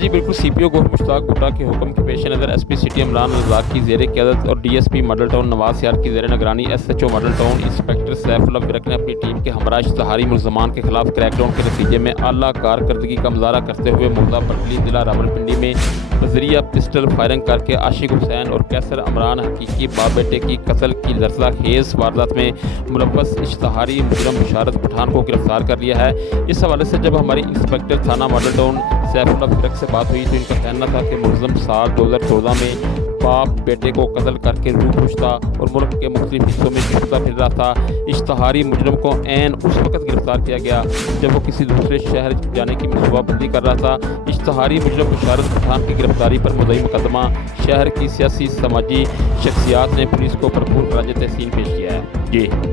جی بالکل سی پی او گور مشتاق بھٹا کے حکم کے پیش نظر ایس پی سٹی عمران رزاق کی زیر قیادت اور D S P model town نواز یار کی زیر نگرانی S H O model town inspector Saif Ullah work نے اپنی ٹیم کے ہمراہ اشتہاری ملزمان کے خلاف کریک ڈاؤن کے نتیجے میں اعلیٰ کارکردگی کا مظاہرہ کرتے ہوئے مردہ پٹلی ضلع راولپنڈی میں بذریعہ پسٹل فائرنگ کر کے عاشق حسین اور کیسر عمران حقیقی باپ بیٹے کی قتل کی لرزہ خیز واردات میں ملوث اشتہاری مجرم بشارت پٹھان کو گرفتار کر لیا ہے۔ اس حوالے سے جب ہماری انسپکٹر تھانہ ماڈل ٹاؤن سیف اللہ فرق سے بات ہوئی تو ان کا کہنا تھا کہ ملزم سال 2014 میں باپ بیٹے کو قتل کر کے روح خوش تھا اور ملک کے مختلف حصوں میں گرفتار پھر رہا تھا۔ اشتہاری مجرم کو عین اس وقت گرفتار کیا گیا جب وہ کسی دوسرے شہر جانے کی منصوبہ بندی کر رہا تھا۔ اشتہاری مجرم بشارت پٹھان کی گرفتاری پر مدعی مقدمہ شہر کی سیاسی سماجی شخصیات نے پولیس کو بھرپور خراج تحسین پیش کیا ہے۔ جی